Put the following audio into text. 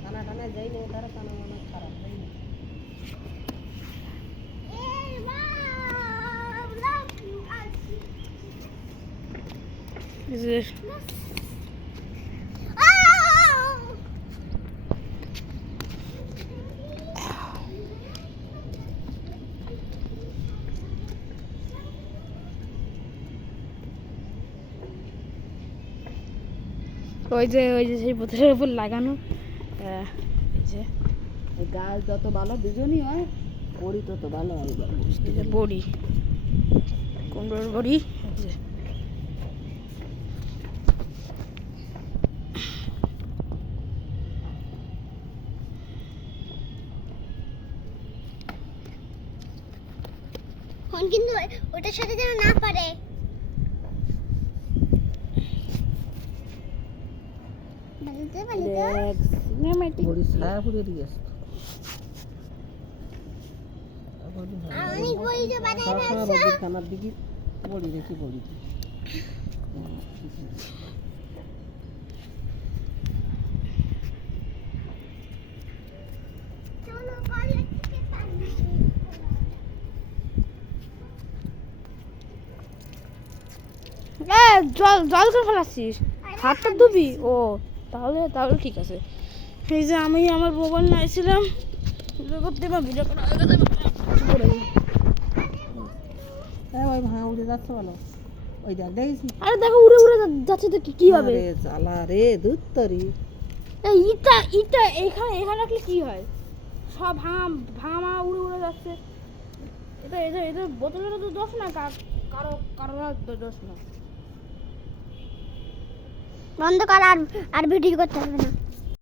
কানা টানা যাই না তারা কানা মানা খারাপ যাই না ওই যে সেই বোতলের উপর লাগানো এই যে গাছ যত ভালো দুজনই হয় বড়ি তত ভালো হয় এই যে বড়ি কুমড়োর বড়ি এই যে কিন্তু ওটার সাথে যেন না পারে বড়ি ছায়া পুড়ে দিয়ে খানার দিকে বড়ি রেখে বড়ি জল জল করে ফেলাচ্ছিস হাতটা ধুবি ও তাহলে তাহলে ঠিক আছে এই যে আমি আমার মোবাইল নিয়েছিলাম ভিডিও করতে বা ভিডিও করা হয়ে গেছে ওই ভাঙা উড়ে যাচ্ছে বলো ওই দেখ দেখিস আরে দেখো উড়ে উড়ে যাচ্ছে তো কি হবে জ্বালা রে দুধ তরি এই ইটা ইটা এখানে এখানে রাখলে কি হয় সব ভাঙা উড়ে উড়ে যাচ্ছে এটা এটা এটা বোতলের তো দোষ না কারো কারো দোষ না বন্ধ কর আর ভিডিও করতে হবে না